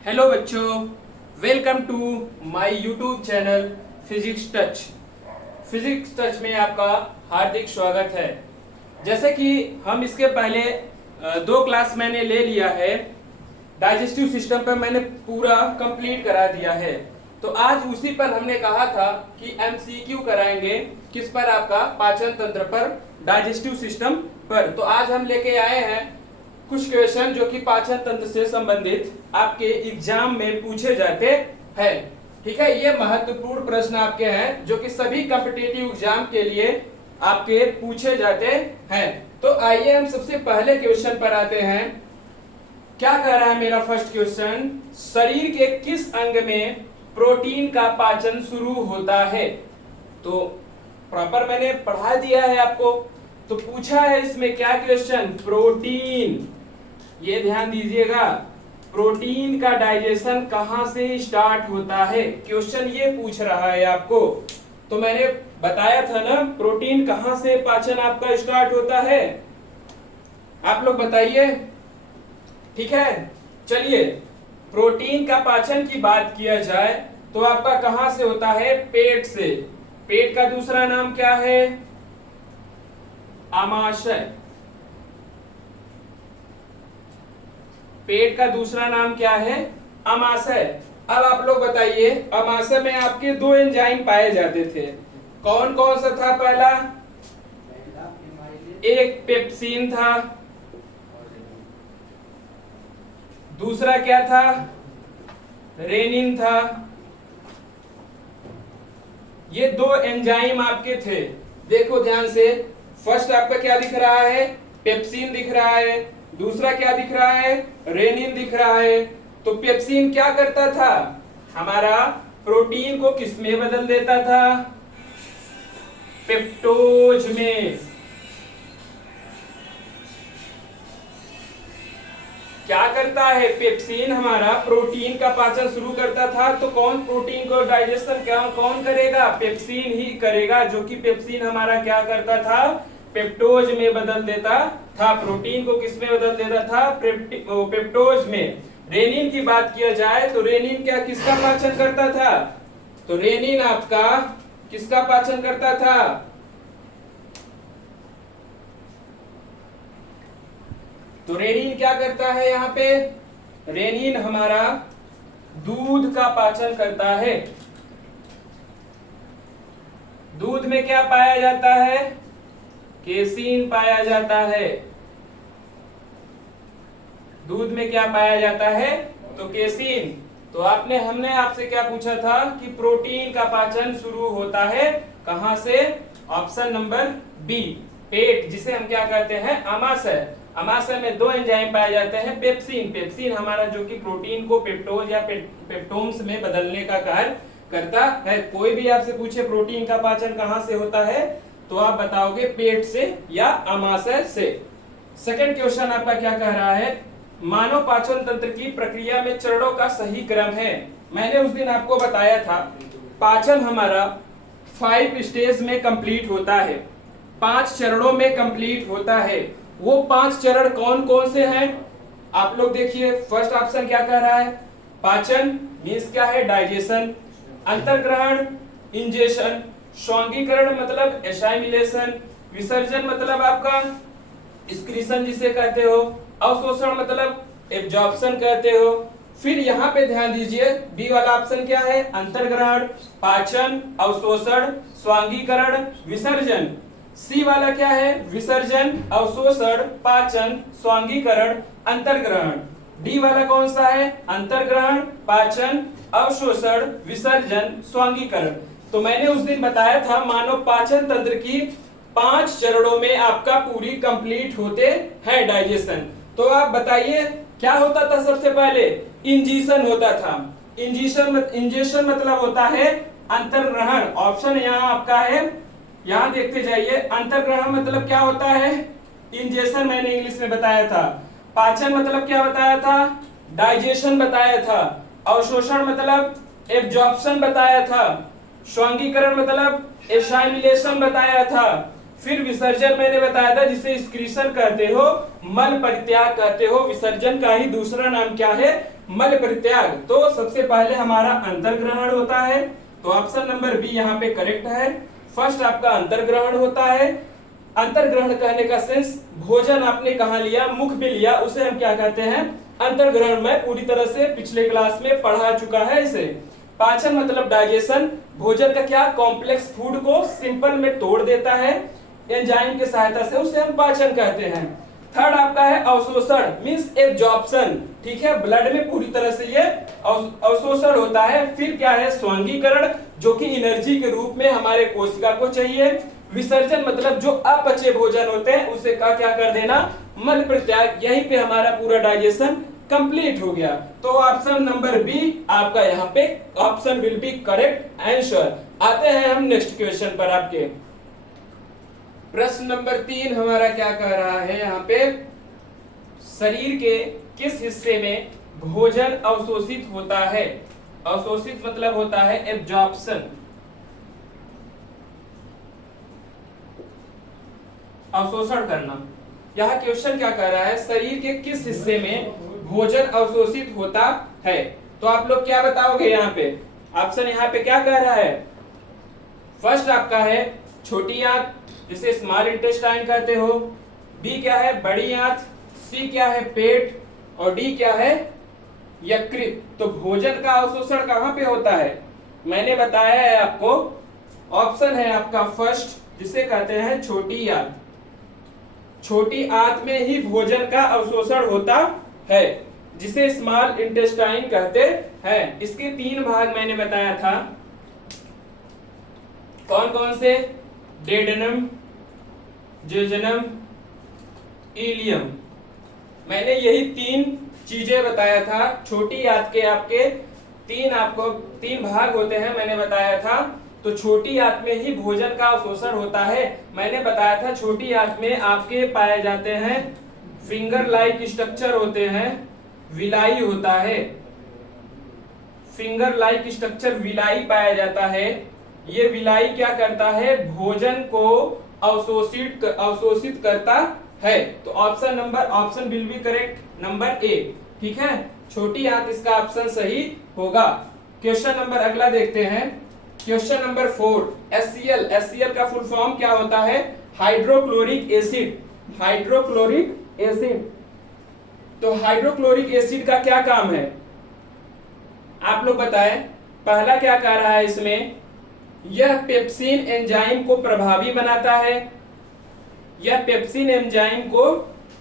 Hello बच्चों, welcome to my YouTube channel physics touch. Physics touch में आपका हार्दिक स्वागत है। जैसे कि हम इसके पहले दो क्लास मैंने ले लिया है, डाइजेस्टिव सिस्टम पर मैंने पूरा कंप्लीट करा दिया है। तो आज उसी पर हमने कहा था कि एमसीक्यू कराएंगे, किस पर? आपका पाचन तंत्र पर, डाइजेस्टिव सिस्टम पर। तो आज हम लेके आए हैं कुछ क्वेश्चन जो कि पाचन तंत्र से संबंधित आपके एग्जाम में पूछे जाते हैं। ठीक है, ये महत्वपूर्ण प्रश्न आपके हैं जो कि सभी कॉम्पिटिटिव एग्जाम के लिए आपके पूछे जाते हैं। तो आइए हम सबसे पहले क्वेश्चन पर आते हैं। क्या कह रहा है मेरा फर्स्ट क्वेश्चन? शरीर के किस अंग में प्रोटीन का पाचन शुरू होता है? तो प्रॉपर मैंने पढ़ा दिया है आपको। तो पूछा है इसमें क्या क्वेश्चन? प्रोटीन। ये ध्यान दीजिएगा, प्रोटीन का डाइजेशन कहां से स्टार्ट होता है, क्वेश्चन ये पूछ रहा है आपको। तो मैंने बताया था ना, प्रोटीन कहां से पाचन आपका स्टार्ट होता है, आप लोग बताइए। ठीक है, चलिए, प्रोटीन का पाचन की बात किया जाए तो आपका कहां से होता है? पेट से। पेट का दूसरा नाम क्या है? आमाशय। पेट का दूसरा नाम क्या है? अमाशय। अब आप लोग बताइए, अमाशय में आपके दो एंजाइम पाए जाते थे, कौन कौन सा था? पहला एक पेप्सिन था, दूसरा क्या था? रेनिन था। ये दो एंजाइम आपके थे। देखो ध्यान से, फर्स्ट आपका क्या दिख रहा है? पेप्सिन दिख रहा है। दूसरा क्या दिख रहा है? रेनिन दिख रहा है। तो पेप्सिन क्या करता था? हमारा प्रोटीन को किस में बदल देता था? पेप्टोज में। क्या करता है? पेप्सिन हमारा प्रोटीन का पाचन शुरू करता था। तो कौन प्रोटीन को डाइजेशन कौन करेगा? पेप्सिन ही करेगा, जो कि पेप्सिन हमारा क्या करता था? पेप्टोज में बदल देता था। प्रोटीन को किस में बदल देता था? पेप्टोज में। रेनिन की बात किया जाए तो रेनिन क्या किसका पाचन करता था? तो रेनिन आपका किसका पाचन करता था? तो रेनिन क्या करता है यहाँ पे? रेनिन हमारा दूध का पाचन करता है। दूध में क्या पाया जाता है? केसीन पाया जाता है। दूध में क्या पाया जाता है? तो केसीन। तो हमने आपसे क्या पूछा था कि प्रोटीन का पाचन शुरू होता है कहां से? ऑप्शन नंबर बी, पेट, जिसे हम क्या कहते हैं? अमाशय। अमाशय में दो एंजाइम पाए जाते हैं, पेप्सिन। पेप्सिन हमारा जो कि प्रोटीन को पेप्टोज या पेप्टोम्स में बदलने का कार्य करता है। कोई भी आपसे पूछे प्रोटीन का पाचन कहां से होता है, तो आप बताओगे पेट से या अमाशय से। सेकंड क्वेश्चन आपका क्या कह रहा है? मानव पाचन तंत्र की प्रक्रिया में चरणों का सही क्रम है। मैंने उस दिन आपको बताया था, पाचन हमारा 5 स्टेज में कंप्लीट होता है, 5 चरणों में कंप्लीट होता है। वो 5 चरण कौन कौन से हैं? आप लोग देखिए, फर्स्ट ऑप्शन क्या कह रहा है? पाचन मीन्स क्या है? डाइजेशन। अंतर्ग्रहण, इंजेशन। स्वांगीकरण मतलब एसाइमिलेशन। विसर्जन मतलब आपका एक्सक्रीशन जिसे कहते हो। अवशोषण मतलब एब्जॉर्प्शन कहते हो। फिर यहाँ पे ध्यान दीजिए, बी वाला ऑप्शन क्या है? अंतर्ग्रहण, पाचन, अवशोषण, स्वांगीकरण, विसर्जन। सी वाला क्या है? विसर्जन, अवशोषण, पाचन, स्वांगीकरण, अंतर्ग्रहण। डी वाला कौन सा है? अंतर्ग्रहण, पाचन, अवशोषण, विसर्जन, स्वांगीकरण। तो मैंने उस दिन बताया था, मानव पाचन तंत्र की 5 चरणों में आपका पूरी कंप्लीट होते हैं डाइजेशन। तो आप बताइए क्या होता था? सबसे पहले इंजेशन होता था। इंजेशन मतलब होता है अंतर्ग्रहण। ऑप्शन यहाँ आपका है, यहाँ देखते जाइए। अंतर्ग्रहण मतलब क्या होता है? इंजेशन मैंने इंग्लिश में बताया था। पाचन मतलब क्या बताया था? डाइजेशन बताया था। अवशोषण मतलब एब्जॉर्प्शन बताया था। स्वांगीकरण मतलब एसाइमिलेशन बताया था। फिर विसर्जन मैंने बताया था, जिसे एक्सक्रीशन कहते हो, मल परित्याग कहते हो। विसर्जन का ही दूसरा नाम क्या है? मल परित्याग, तो सबसे पहले हमारा अंतर्ग्रहण होता है, तो ऑप्शन नंबर बी यहाँ पे करेक्ट है। फर्स्ट आपका अंतर्ग्रहण होता है। अंतर्ग्रहण कहने का सेंस भोजन आपने कहाँ लिया, मुख में लिया, उसे हम क्या कहते हैं, अंतर्ग्रहण। मैं पूरी तरह से पिछले क्लास में पढ़ा चुका है इसे। पाचन मतलब डाइजेशन, भोजन का क्या, कॉम्प्लेक्स फूड को सिंपल में तोड़ देता है एंजाइम की सहायता से, उसे हम पाचन कहते हैं। थर्ड आपका है अवशोषण, मींस एब्जॉर्प्शन, ठीक है, ब्लड में पूरी तरह से ये अवशोषण होता है। फिर क्या है, स्वांगीकरण, जो कि एनर्जी के रूप में हमारे कोशिका को चाहिए। विसर्जन मतलब जो अपचे भोजन होते हैं उसे का क्या कर देना, मल परित्याग। यहीं पे हमारा पूरा डाइजेशन कंप्लीट हो गया। तो ऑप्शन नंबर बी आपका यहाँ पे option will be correct answer. आते हैं हम नेक्स्ट क्वेश्चन पर। आपके प्रश्न नंबर 3 हमारा क्या कह रहा है यहाँ पे, शरीर के किस हिस्से में भोजन अवशोषित होता है। अवशोषित मतलब होता है एब्जॉर्प्शन, अवशोषण करना। यह क्वेश्चन क्या कह रहा है, शरीर के किस हिस्से में भोजन अवशोषित होता है। तो आप लोग क्या बताओगे यहाँ पे, ऑप्शन यहाँ पे क्या कह रहा है। फर्स्ट आपका है छोटी आंत, जिसे स्मॉल इंटेस्टाइन कहते हो। बी क्या है, बड़ी आंत। सी क्या है, पेट। और डी क्या है, यकृत। तो भोजन का अवशोषण कहाँ पे होता है, मैंने बताया है आपको। ऑप्शन है आपका फर्स्ट, जिसे कहते हैं छोटी आंत। छोटी आंत में ही भोजन का अवशोषण होता है, जिसे स्मॉल इंटेस्टाइन कहते हैं। इसके 3 भाग मैंने बताया था, कौन कौन से, डेडनम, जेजनम, इलियम। मैंने यही 3 चीजें बताया था। छोटी आंत के आपके 3 भाग होते हैं, मैंने बताया था। तो छोटी आंत में ही भोजन का अवशोषण होता है। मैंने बताया था छोटी आंत में आपके पाए जाते हैं फिंगर लाइक स्ट्रक्चर होते हैं, विलाई होता है, फिंगर लाइक स्ट्रक्चर विलाई पाया जाता है। ये विलाई क्या करता है, भोजन को अवशोषित करता है। तो option will be correct number A, ठीक है, छोटी आंत इसका ऑप्शन सही होगा। क्वेश्चन नंबर अगला देखते हैं, क्वेश्चन नंबर 4, HCl। HCl का फुल फॉर्म क्या होता है, हाइड्रोक्लोरिक एसिड। Hydrochloric acid. तो हाइड्रोक्लोरिक एसिड का क्या काम है, आप लोग बताएं। पहला क्या कह रहा है इसमें, यह पेप्सिन एंजाइम को प्रभावी बनाता है। यह पेप्सिन एंजाइम को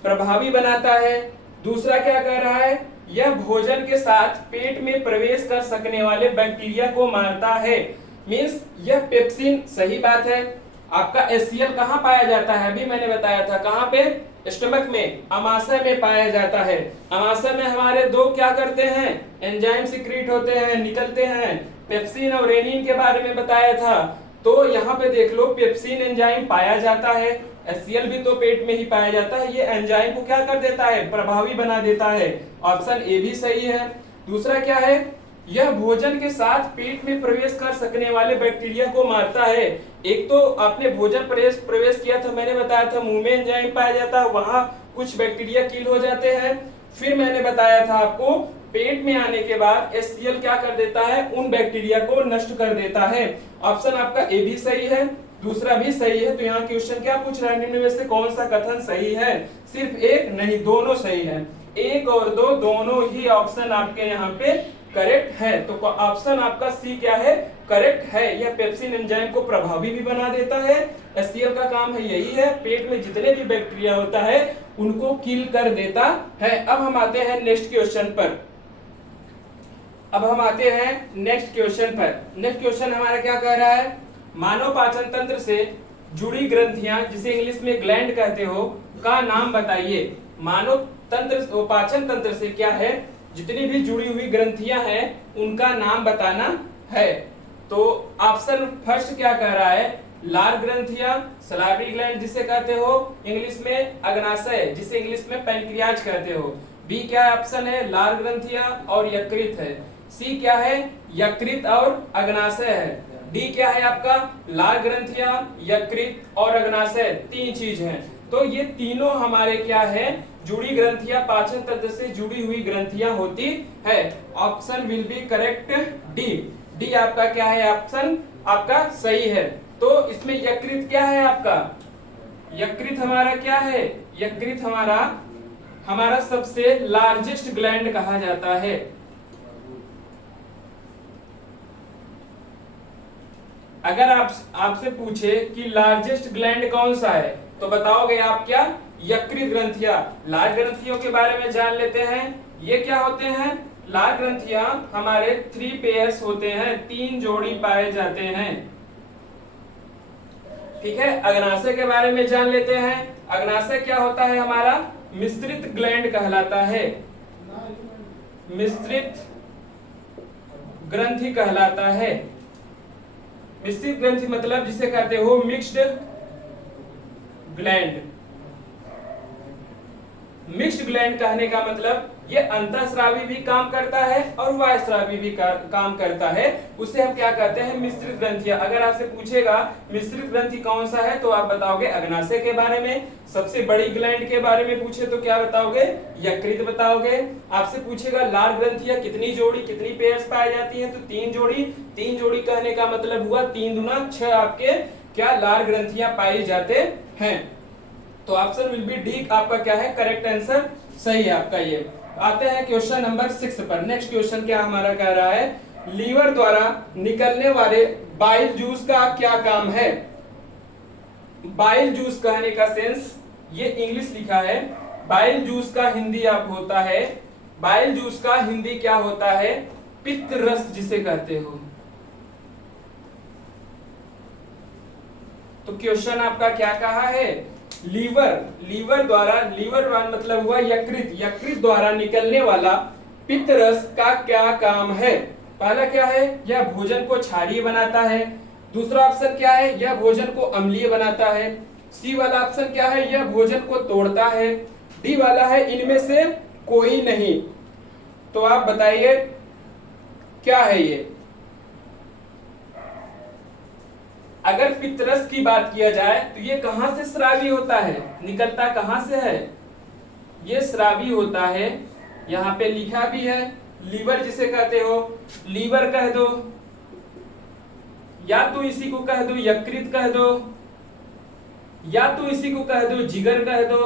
प्रभावी बनाता है। दूसरा क्या कह रहा है, यह भोजन के साथ पेट में प्रवेश कर सकने वाले बैक्टीरिया को मारता है। मींस यह पेप्सिन, सही बात है। आपका HCl कहाँ पाया जाता है, अभी मैंने बताया था, कहाँ पे, स्टमक में, अमाशय में पाया जाता है। अमाशय में हमारे 2 क्या करते हैं, एंजाइम सिक्रीट होते हैं, निकलते हैं। पेप्सिन और रेनिन के बारे में बताया था। तो यहाँ पे देख लो, पेप्सिन एंजाइम पाया जाता है, HCl भी तो पेट में ही पाया जाता है। ये एंजाइम को क्या कर देता है, प्रभावी बना देता है। ऑप्शन ए भी सही है। दूसरा क्या है, यह भोजन के साथ पेट में प्रवेश कर सकने वाले बैक्टीरिया को मारता है। एक तो आपने भोजन प्रवेश किया था, मैंने बताया था मुंह में एंजाइम पाया जाता है, वहां कुछ बैक्टीरिया किल हो जाते हैं। फिर मैंने बताया था आपको, पेट में आने के बाद HCl क्या कर देता है, उन बैक्टीरिया को नष्ट कर देता है। ऑप्शन आपका ए भी सही है, दूसरा भी सही है। तो यहाँ क्वेश्चन क्या पूछ रहा है, निम्न में से कौन सा कथन सही है, सिर्फ एक नहीं, दोनों सही है। 1 और 2 दोनों ही ऑप्शन आपके यहाँ पे करेक्ट है। तो ऑप्शन आपका सी क्या है, करेक्ट है। यह पेप्सिन एंजाइम को प्रभावी भी बना देता है। HCl का काम है यही है, पेट में जितने भी बैक्टीरिया होता है उनको किल कर देता है। अब हम आते हैं नेक्स्ट क्वेश्चन पर। नेक्स्ट क्वेश्चन हमारा क्या कह रहा है, मानव पाचन तंत्र से जुड़ी ग्रंथियां, जिसे इंग्लिश में ग्लैंड कहते हो, का नाम बताइए। मानव तंत्र, पाचन तंत्र से क्या है, जितनी भी जुड़ी हुई ग्रंथियां हैं उनका नाम बताना है। तो ऑप्शन फर्स्ट क्या कह रहा है, लार ग्रंथियां, सलाइवरी ग्लैंड जिसे कहते हो, इंग्लिश में अग्नाशय, जिसे इंग्लिश में पैनक्रियाज कहते हो। बी क्या ऑप्शन है, लार ग्रंथियां और यकृत है। सी क्या है, यकृत और अग्नाशय है। डी क्या है आपका, लार ग्रंथियां, यकृत और अग्नाशय, 3 चीज हैं। तो ये तीनों हमारे क्या है, जुड़ी ग्रंथियां पाचन तंत्र से जुड़ी हुई ग्रंथियां होती है। Option will be correct D. D आपका क्या है, ऑप्शन आपका सही है। तो इसमें यकृत क्या है आपका, यकृत हमारा क्या है, यकृत हमारा सबसे लार्जेस्ट ग्लैंड कहा जाता है। अगर आपसे पूछे कि लार्जेस्ट ग्लैंड कौन सा है तो बताओगे आप क्या, यकृत ग्रंथियां। लार्ज ग्रंथियों के बारे में जान लेते हैं। ये क्या होते हैं, लार्ज ग्रंथियां हमारे 3 पेयर्स होते हैं, 3 जोड़ी पाए जाते हैं। ठीक है, अग्नाशय के बारे में जान लेते हैं। अग्नाशय क्या होता है, हमारा मिश्रित ग्लैंड कहलाता है, मिश्रित ग्रंथि कहलाता है। मिश्रित ग्रंथि मतलब जिसे कहते हो मिक्स्ड ग्लैंड। मिक्स्ड ग्लैंड कहने का मतलब ये अंतःस्रावी भी काम करता है और बाह्यस्रावी भी काम करता है, उसे हम क्या कहते हैं, मिश्रित ग्रंथियां। अगर आपसे पूछेगा मिश्रित ग्रंथि कौन सा है तो आप बताओगे अग्नाशय के बारे में। सबसे बड़ी ग्लैंड के बारे में पूछे तो क्या बताओगे, यकृत बताओगे। आपसे पूछेगा लार्ज ग्रंथियां कितनी जोड़ी, कितनी पेयर्स पाई जाती है तो 3 जोड़ी। 3 जोड़ी कहने का मतलब हुआ 3 दूना 6 आपके क्या लार्ज ग्रंथियां पाई जाते हैं। तो ऑप्शन विल बी डी आपका क्या है, करेक्ट आंसर सही है आपका ये। आते हैं क्वेश्चन नंबर 6 पर। नेक्स्ट क्वेश्चन क्या हमारा कह रहा है, लीवर द्वारा निकलने वाले बाइल जूस का क्या काम है। बाइल जूस कहने का सेंस, ये इंग्लिश लिखा है, बाइल जूस का हिंदी आप होता है, बाइल जूस का हिंदी क्या होता है, पित्त रस जिसे कहते हो। तो क्वेश्चन आपका क्या कहा है, लीवर द्वारा मतलब हुआ यकृत, यकृत द्वारा निकलने वाला पित्त रस का क्या काम है। पहला क्या है, यह भोजन को क्षारीय बनाता है। दूसरा ऑप्शन क्या है, यह भोजन को अम्लीय बनाता है। सी वाला ऑप्शन क्या है, यह भोजन को तोड़ता है। डी वाला है इनमें से कोई नहीं। तो आप बताइए क्या है ये। अगर पित्तरस की बात किया जाए तो ये कहां से स्रावी होता है, निकलता कहां से है, ये स्रावी होता है। यहां पे लिखा भी है, लीवर जिसे कहते हो, लीवर कह दो या तो इसी को कह दो यकृत कह दो, या तो इसी को कह दो जिगर कह दो,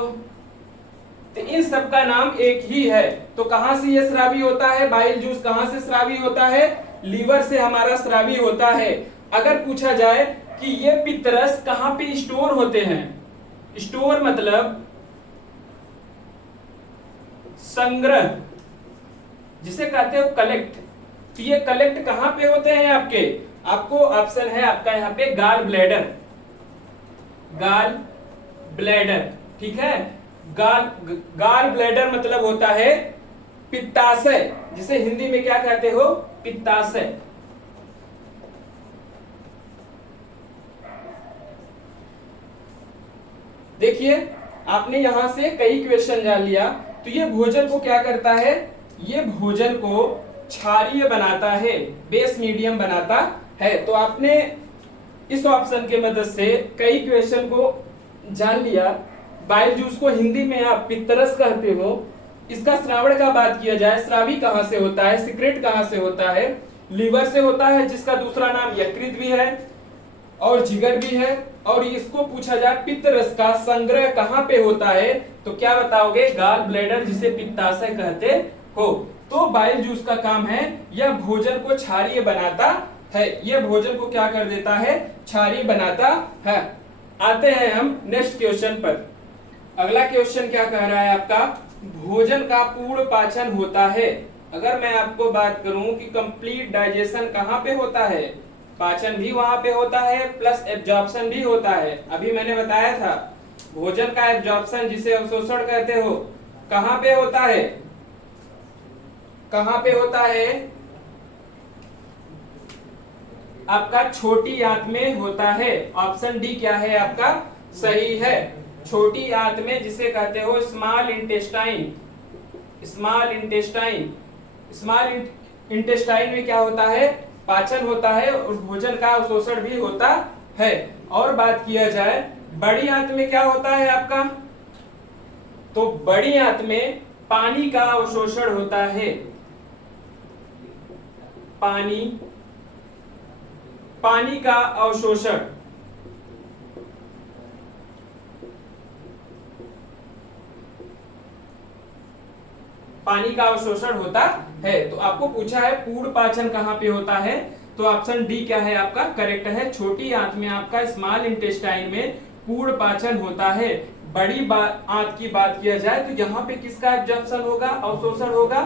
तो इन सब का नाम एक ही है। तो कहां से ये स्रावी होता है, बाइल जूस कहां से स्रावी होता है, लीवर से हमारा स्रावी होता है। अगर पूछा जाए कि ये पित्तरस कहां पे स्टोर होते हैं, स्टोर मतलब संग्रह जिसे कहते हो कलेक्ट, तो ये कलेक्ट कहां पे होते हैं आपके, आपको ऑप्शन है आपका यहाँ पे गाल ब्लैडर, गाल ब्लैडर। ठीक है, गाल ब्लैडर मतलब होता है पित्ताशय, जिसे हिंदी में क्या कहते हो, पित्ताशय। देखिए आपने यहां से कई क्वेश्चन जान लिया। तो ये भोजन को क्या करता है, ये भोजन को क्षारीय बनाता है, बेस मीडियम बनाता है। तो आपने इस ऑप्शन के मदद से कई क्वेश्चन को जान लिया। बाइल जूस को हिंदी में आप पित्तरस कहते हो। इसका श्रावण का बात किया जाए, स्रावी कहां से होता है, सिक्रेट कहां से होता है, लीवर से होता है, जिसका दूसरा नाम यकृत भी है और जिगर भी है। और इसको पूछा जाए पित्त रस का संग्रह कहां पे होता है तो क्या बताओगे, गाल ब्लैडर जिसे पित्ताशय कहते हो। तो बाइल जूस का काम है, यह भोजन को क्षारीय बनाता है, यह भोजन को क्या कर देता है, क्षारीय बनाता है। आते हैं हम नेक्स्ट क्वेश्चन पर। अगला क्वेश्चन क्या कह रहा है आपका, भोजन का पूर्ण पाचन होता है। अगर मैं आपको बात करूं कि कंप्लीट डाइजेशन कहां पे होता है, पाचन भी वहां पे होता है प्लस एब्जॉर्प्शन भी होता है। अभी मैंने बताया था भोजन का एब्जॉर्प्शन जिसे अवशोषण कहते हो कहां पे होता है, कहां पे होता है, आपका छोटी आंत में होता है। ऑप्शन डी क्या है आपका सही है, छोटी आंत में जिसे कहते हो small intestine. Small intestine, small intestine में क्या होता है, पाचन होता है और भोजन का अवशोषण भी होता है। और बात किया जाए बड़ी आंत में क्या होता है आपका, तो बड़ी आंत में पानी का अवशोषण होता है। पानी का अवशोषण। पानी का अवशोषण होता है। तो आपको पूछा है पूर्ण पाचन कहाँ पे होता है, तो ऑप्शन डी क्या है आपका करेक्ट है। छोटी आंत में आपका स्मॉल इंटेस्टाइन में पूर्ण पाचन होता है। बड़ी आंत की बात किया जाए तो यहाँ पे किसका एब्जॉर्प्शन होगा, अवशोषण होगा,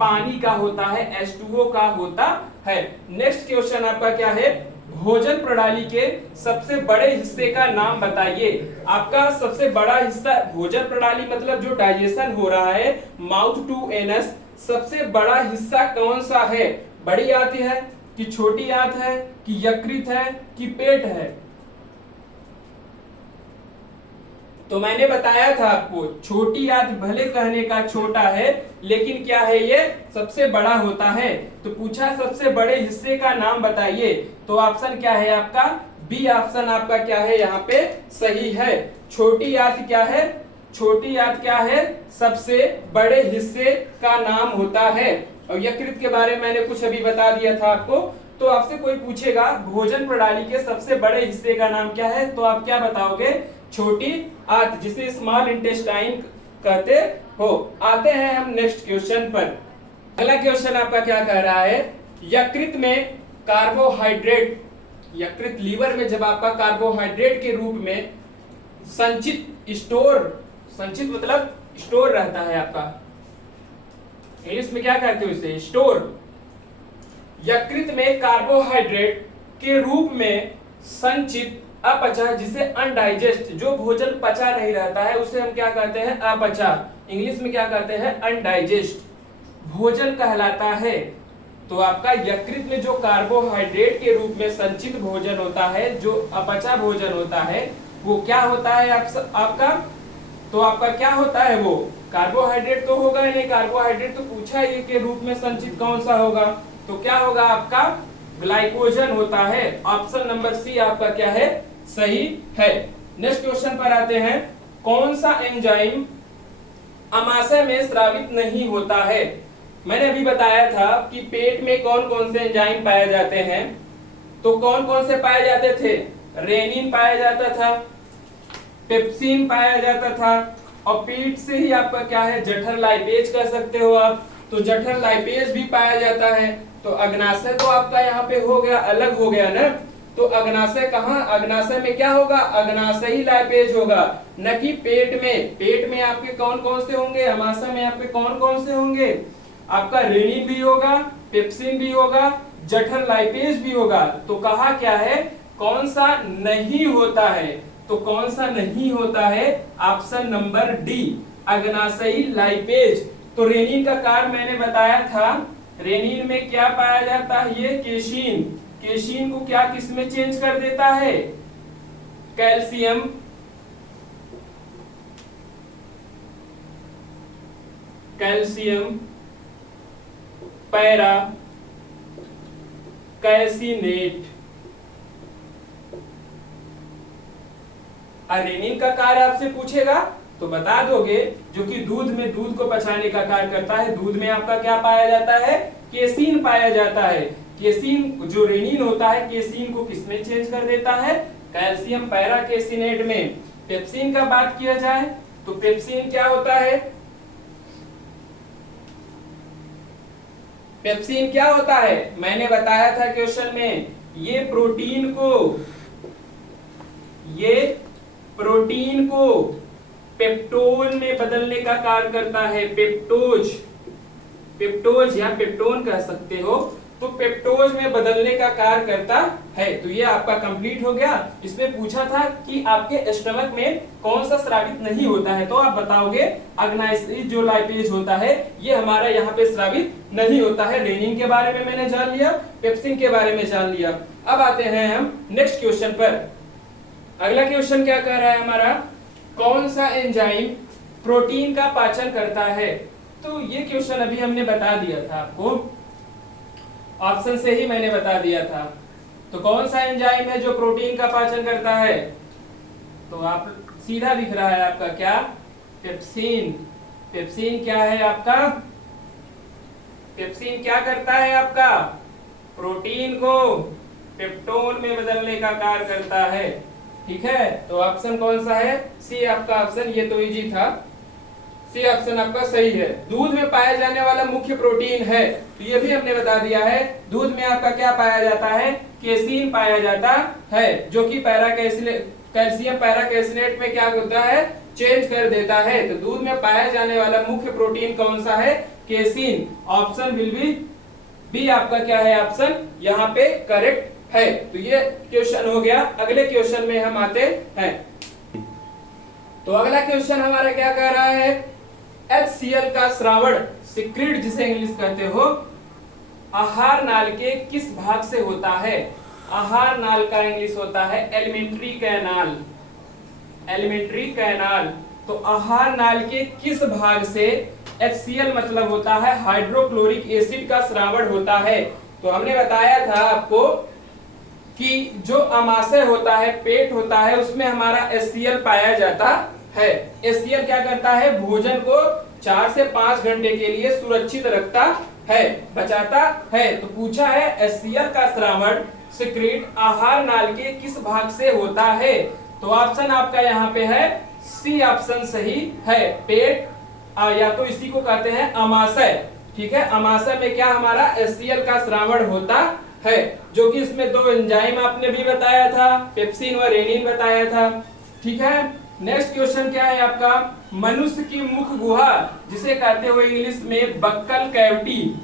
पानी का होता है, H2O का होता है। नेक्स्ट क्वेश्चन आपका क्या है, भोजन प्रणाली के सबसे बड़े हिस्से का नाम बताइए। आपका सबसे बड़ा हिस्सा भोजन प्रणाली मतलब जो डाइजेशन हो रहा है माउथ टू एनस, सबसे बड़ा हिस्सा कौन सा है, बड़ी आंत है कि छोटी आंत है कि यकृत है कि पेट है। तो मैंने बताया था आपको छोटी आंत भले कहने का छोटा है लेकिन क्या है ये सबसे बड़ा होता है। तो पूछा सबसे बड़े हिस्से का नाम बताइए, तो ऑप्शन क्या है आपका बी ऑप्शन आपका क्या है यहाँ पे सही है। छोटी आंत क्या है, छोटी आंत क्या है सबसे बड़े हिस्से का नाम होता है। और यकृत के बारे में मैंने कुछ अभी बता दिया था आपको। तो आपसे कोई पूछेगा भोजन प्रणाली के सबसे बड़े हिस्से का नाम क्या है, तो आप क्या बताओगे, छोटी आंत, जिसे स्मॉल इंटेस्टाइन कहते हो। आते हैं हम नेक्स्ट क्वेश्चन पर। अगला क्वेश्चन आपका क्या कह रहा है, यकृत में कार्बोहाइड्रेट, यकृत लीवर में जब आपका कार्बोहाइड्रेट के रूप में संचित स्टोर, संचित मतलब स्टोर रहता है आपका, इंग्लिश में क्या कहते हो इसे, स्टोर। यकृत में कार्बोहाइड्रेट के रूप में संचित अपचा, जिसे अनडाइजेस्ट, जो भोजन पचा नहीं रहता है उसे हम क्या कहते हैं, अपचा, इंग्लिश में क्या कहते हैं, अनडाइजेस्ट भोजन कहलाता है। तो आपका यकृत में जो कार्बोहाइड्रेट के रूप में संचित भोजन होता है, जो अपचा भोजन होता है, वो क्या होता है आपका, तो आपका क्या होता है, वो कार्बोहाइड्रेट तो होगा नहीं, कार्बोहाइड्रेट तो पूछा ही के रूप में संचित कौन सा होगा, तो क्या होगा आपका ग्लाइकोजन होता है। ऑप्शन नंबर सी आपका क्या है सही है। नेक्स्ट क्वेश्चन पर आते हैं, कौन सा एंजाइम अमाशय में स्रावित नहीं होता है। मैंने अभी बताया था कि पेट में कौन कौन से एंजाइम पाए जाते हैं, तो कौन कौन से पाए जाते थे, रेनिन पाया जाता था, पेप्सिन पाया जाता था, और पेट से ही आपका क्या है जठर लाइपेज कह सकते हो आप, तो जठर लाइपेज भी पाया जाता है। तो अग्नाशय तो आपका यहाँ पे हो गया, अलग हो गया ना, तो अग्नाशय कहाँ, अग्नाशय में क्या होगा, अग्नाशयी लाइपेज होगा, न कि पेट में। पेट में आपके कौन कौन से होंगे, अमाशय में आपके कौन कौन से होंगे, आपका रेनिन भी होगा, पेप्सिन भी होगा, जठर लाइपेज भी होगा। तो कहा क्या है, कौन सा नहीं होता है, तो कौन सा नहीं होता है, ऑप्शन नंबर डी अग्नाशयी लाइपेज। तो रेनिन का कार्य मैंने बताया था, रेनिन में क्या पाया जाता है, ये केशिन, केशिन को क्या किस में चेंज कर देता है, कैल्शियम, कैल्शियम पैरा कैल्सिनेट। रेनिन का कार्य आपसे पूछेगा तो बता दोगे, जो कि दूध में दूध को पचाने का कार्य करता है। दूध में आपका क्या पाया जाता है, केसीन पाया जाता है। केसीन जो रेनिन होता है, केसीन को किसमें चेंज कर देता है, कैल्शियम पैरा कैल्सिनेट में। पेप्सिन का बात किया जाए तो पेप्सिन क्या होता है, पेप्सिन क्या होता है, मैंने बताया था क्वेश्चन में, ये प्रोटीन को पेप्टोन में बदलने का कार्य करता है। पेप्टोज या पेप्टोन कह सकते हो, तो पेप्टोज में बदलने का कार्य करता है। तो ये आपका कंप्लीट हो गया। इसमें पूछा था कि आपके स्टमक में कौन सा स्रावित नहीं होता है, तो आप बताओगे अग्नाशयी जो लाइपेज होता है ये हमारा यहाँ पे स्रावित नहीं होता है। रेनिन के बारे में मैंने जान लिया, पेप्सिन के बारे में जान लिया। अब आते हैं हम नेक्स्ट क्वेश्चन पर। अगला क्वेश्चन क्या कह रहा है हमारा, कौन सा एंजाइम प्रोटीन का पाचन करता है। तो ये क्वेश्चन अभी हमने बता दिया था आपको, ऑप्शन से ही मैंने बता दिया था। तो कौन सा एंजाइम है जो प्रोटीन का पाचन करता है, तो आप सीधा दिख रहा है आपका क्या, पेप्सिन। पेप्सिन क्या है आपका? पेप्सिन क्या करता है आपका? प्रोटीन को पेप्टोन में बदलने का कार्य करता है। ठीक है, तो ऑप्शन कौन सा है? सी आपका ऑप्शन। ये तो इजी था, सी ऑप्शन आपका सही है। दूध में पाया जाने वाला मुख्य प्रोटीन है, तो ये भी हमने बता दिया है। दूध में आपका क्या पाया जाता है? केसीन पाया जाता है, जो कि कैल्शियम पैराकेसिनेट में क्या होता है? चेंज कर देता है। तो दूध में पाया जाने वाला मुख्य प्रोटीन कौन सा है? केसीन। ऑप्शन विल बी आपका क्या है? ऑप्शन यहाँ पे करेक्ट है। तो ये क्वेश्चन हो गया। अगले क्वेश्चन में हम आते हैं। तो अगला क्वेश्चन हमारा क्या कह रहा है? HCl का श्रावण सिक्रीट, जिसे इंग्लिश कहते हो, आहार नाल के किस भाग से होता है? आहार नाल का इंग्लिश होता है एलिमेंट्री कैनाल। Alimentary canal. तो आहार नाल के किस भाग से HCl मतलब होता है हाइड्रोक्लोरिक एसिड का श्रावण होता है? तो हमने बताया था आपको कि जो अमाशय होता है, पेट होता है, उसमें हमारा HCl पाया जाता है। HCl क्या करता है? भोजन को 4 से 5 घंटे के लिए सुरक्षित रखता है, बचाता है। तो पूछा है HCl का श्रावण सिक्रीट आहार नाल के किस भाग से होता है? तो ऑप्शन आपका यहाँ पे है सी ऑप्शन सही है, पेट, या तो इसी को कहते हैं अमाशय। ठीक है, अमाशय में क्या हमारा HCl का श्रावण होता है, जो कि इसमें 2 एंजाइम आपने भी बताया था, पेप्सिन व रेनिन बताया था। ठीक है, नेक्स्ट क्वेश्चन क्या है आपका? मनुष्य की मुख गुहा, जिसे कहते हो इंग्लिश में बक्कल कैविटी,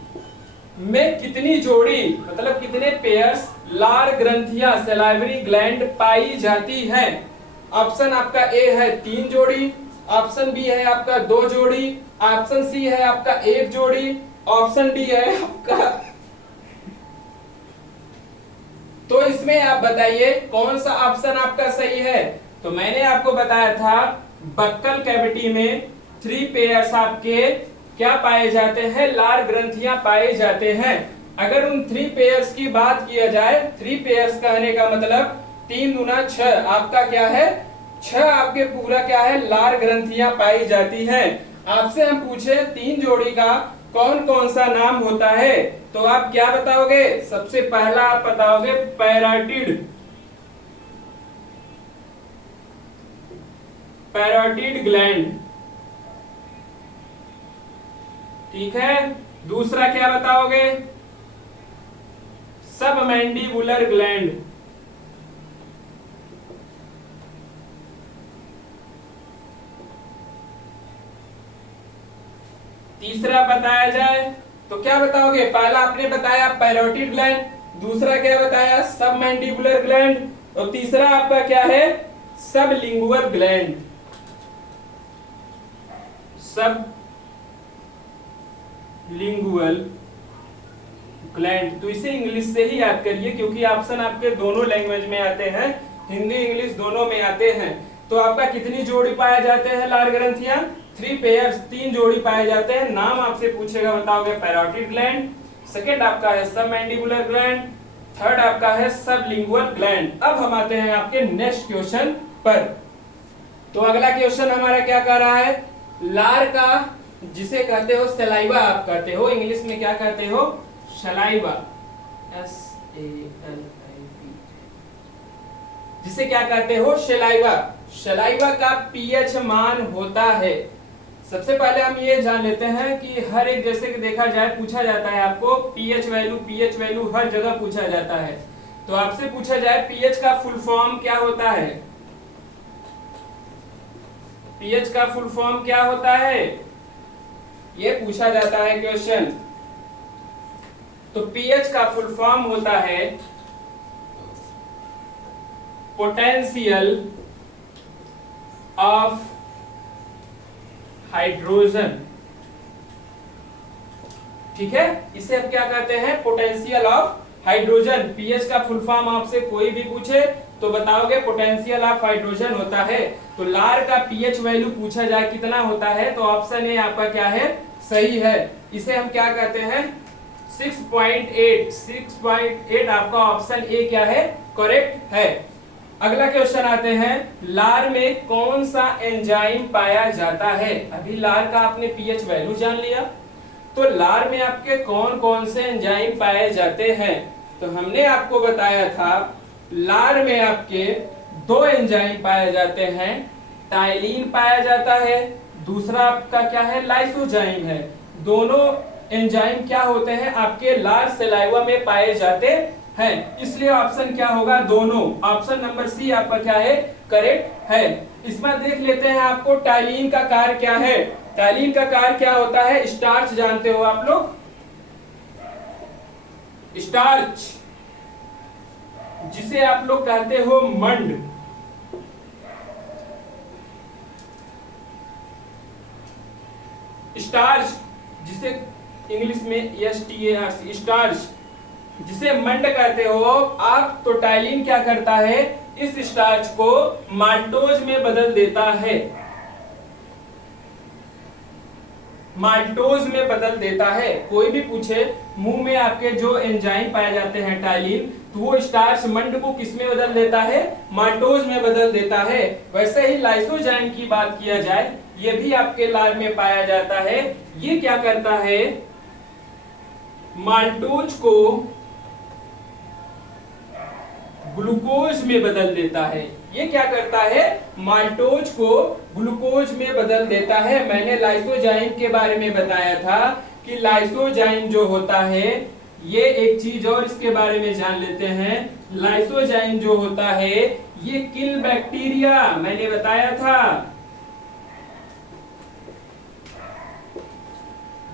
में कितनी जोड़ी मतलब कितने पेयर्स लार ग्रंथियां सलाइवरी ग्लैंड पाई जाती हैं? ऑप्शन आपका ए है 3 जोड़ी, ऑप्शन बी है आपका 2 जोड़ी, ऑप्शन सी है आपका 1 जोड़ी, ऑप्शन डी है आपका। तो इसमें आप बताइए कौन सा ऑप्शन आपका सही है? तो मैंने आपको बताया था बक्कल कैविटी में 3 पेयर्स आपके क्या पाए जाते हैं? लार ग्रंथियां पाए जाते हैं। अगर उन 3 पेयर्स की बात किया जाए, 3 पेयर्स कहने का मतलब 3 गुना 6 आपका क्या है? 6 आपके पूरा क्या है? लार ग्रंथियां पाई जाती हैं। आपसे हम पूछे 3 जोड़ी का कौन कौन सा नाम होता है, तो आप क्या बताओगे? सबसे पहला आप बताओगे पैराटिड। पैराटिड ग्लैंड। ठीक है, दूसरा क्या बताओगे? Submandibular gland. तीसरा बताया जाए तो क्या बताओगे? पहला आपने बताया पैरोटिड ग्लैंड, दूसरा क्या बताया? सबमैंडिबुलर ग्लैंड, और तीसरा आपका क्या है? Sublingual gland. Sublingual gland. तो इसे इंग्लिश से ही याद करिए, क्योंकि ऑप्शन आपके दोनों लैंग्वेज में आते हैं, हिंदी इंग्लिश दोनों में आते हैं। तो आपका कितनी जोड़ी पाए जाते हैं लार ग्रंथियां? 3 पेयर्स, 3 जोड़ी पाए जाते हैं। नाम आपसे पूछेगा, बताओगे पैरोटिड ग्लैंड, सेकंड आपका है सबमैंडिबुलर ग्लैंड, थर्ड आपका है सबलिंगुअल ग्लैंड। अब हम आते हैं आपके नेक्स्ट क्वेश्चन पर। तो अगला क्वेश्चन हमारा क्या कह रहा है? लार का, जिसे कहते हो सलाइवा, आप कहते हो इंग्लिश में क्या कहते हो? सलाइवा, SALIV, जिसे क्या कहते हो? सलाइवा। सलाइवा का पीएच मान होता है। सबसे पहले हम ये जान लेते हैं कि हर एक, जैसे कि देखा जाए, पूछा जाता है आपको पीएच वैल्यू हर जगह पूछा जाता है। तो आपसे पूछा जाए पीएच का फुल फॉर्म क्या होता है? पीएच का फुल फॉर्म क्या होता है? ये पूछा जाता है क्वेश्चन। तो पीएच का फुल फॉर्म होता है पोटेंशियल ऑफ हाइड्रोजन। ठीक है, इसे हम क्या कहते हैं? Potential of hydrogen. पीएच का फुल फॉर्म आपसे कोई भी पूछे तो बताओगे पोटेंशियल ऑफ हाइड्रोजन होता है। तो लार का पीएच वैल्यू पूछा जाए कितना होता है, तो ऑप्शन ए आपका क्या है? सही है। इसे हम क्या कहते हैं? 6.8 आपका ऑप्शन ए क्या है? करेक्ट है। अगला क्वेश्चन आते हैं, लार में कौन सा एंजाइम पाया जाता है। अभी लार का आपने पीएच वैल्यू जान लिया, तो लार में आपके कौन कौन से एंजाइम पाए जाते हैं। तो हमने आपको बताया था लार में आपके दो एंजाइम पाए जाते हैं, टाइलिन पाया जाता है, दूसरा आपका क्या है, लाइसोजाइम है। दोनों एंजाइम क्या होते हैं, आपके लार सलाइवा में पाए जाते हैं, इसलिए ऑप्शन क्या होगा, दोनों। ऑप्शन नंबर सी आपका क्या है, करेक्ट है। इसमें देख लेते हैं आपको टाइलिन का कार्य क्या है। टाइलिन का कार्य क्या होता है, स्टार्च जानते हो आप लोग, स्टार्च जिसे आप लोग कहते हो मंड। स्टार्च जिसे इंग्लिश में STARC, स्टार्च जिसे मंड कहते हो आप, तो टाइलिन क्या करता है, इस स्टार्च को माल्टोज में बदल देता है, माल्टोज में बदल देता है। कोई भी पूछे मुंह में आपके जो एंजाइम पाए जाते हैं टाइलिन, तो वो स्टार्च मंड को किस में बदल देता है, माल्टोज में बदल देता है। वैसे ही लाइसोजाइम की बात किया जाए, ये भी आपके लार में पाया जाता है। ये क्या करता है, माल्टोज को ग्लूकोज में बदल देता है। ये क्या करता है, माल्टोज को ग्लूकोज में बदल देता है। मैंने लाइसोजाइम के बारे में बताया था कि लाइसोजाइम जो होता है, ये एक चीज और इसके बारे में जान लेते हैं। लाइसोजाइम जो होता है ये किल बैक्टीरिया, मैंने बताया था